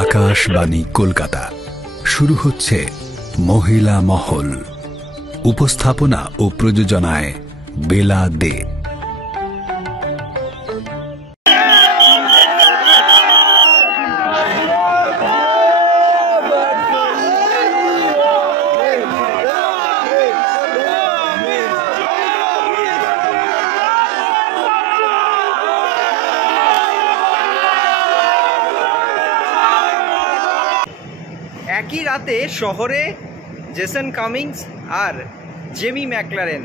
আকাশবাণী কলকাতা শুরু হচ্ছে মহিলা মহল। উপস্থাপনা ও প্রযোজনায় বেলা দে। একই রাতে শহরে জেসন কামিংস আর জেমি ম্যাকলারেন।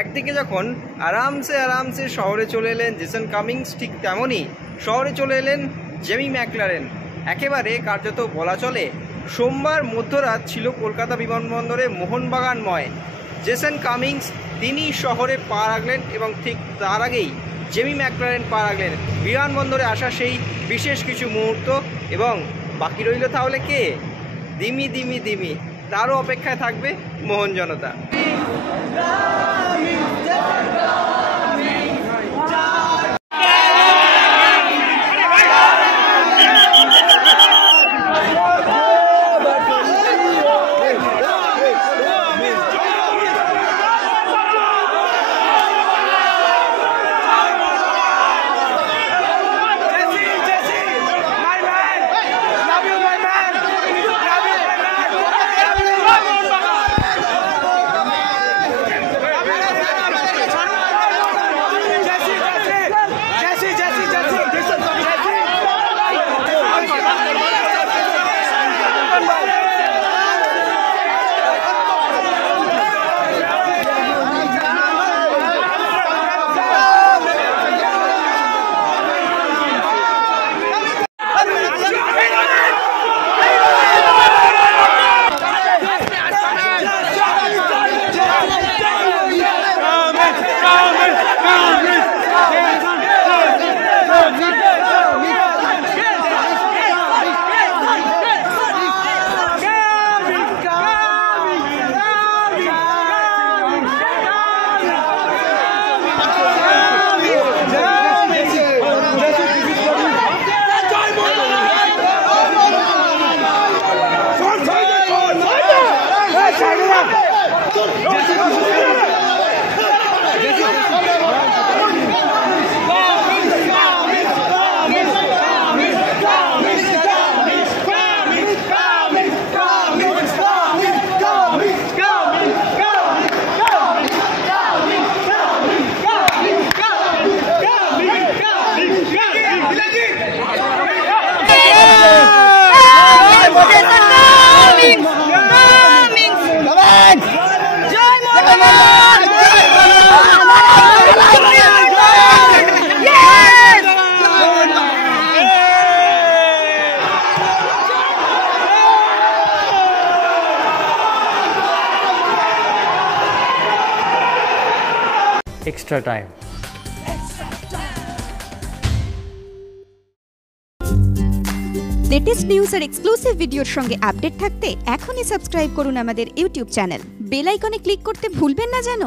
একদিকে যখন আরামসে শহরে চলে এলেন জেসন কামিংস, ঠিক তেমনই শহরে চলে এলেন জেমি ম্যাকলারেন। একেবারে কার্যত বলা চলে সোমবার মধ্যরাত ছিল কলকাতা বিমানবন্দরে মোহনবাগানময়। জেসন কামিংস তিনি শহরে পা রাখলেন এবং ঠিক তার আগেই জেমি ম্যাকলারেন পা রাখলেন। বিমানবন্দরে আসা সেই বিশেষ কিছু মুহূর্ত, এবং বাকি রইল তাহলে কে? দিমি তারও অপেক্ষায় থাকবে মোহন জনতা। Extra time. লেটেস্ট নিউজ আর এক্সক্লুসিভ ভিডিওর সঙ্গে আপডেট থাকতে এখনই সাবস্ক্রাইব করুন আমাদের ইউটিউব চ্যানেল। বেল আইকনে ক্লিক করতে ভুলবেন না যেন।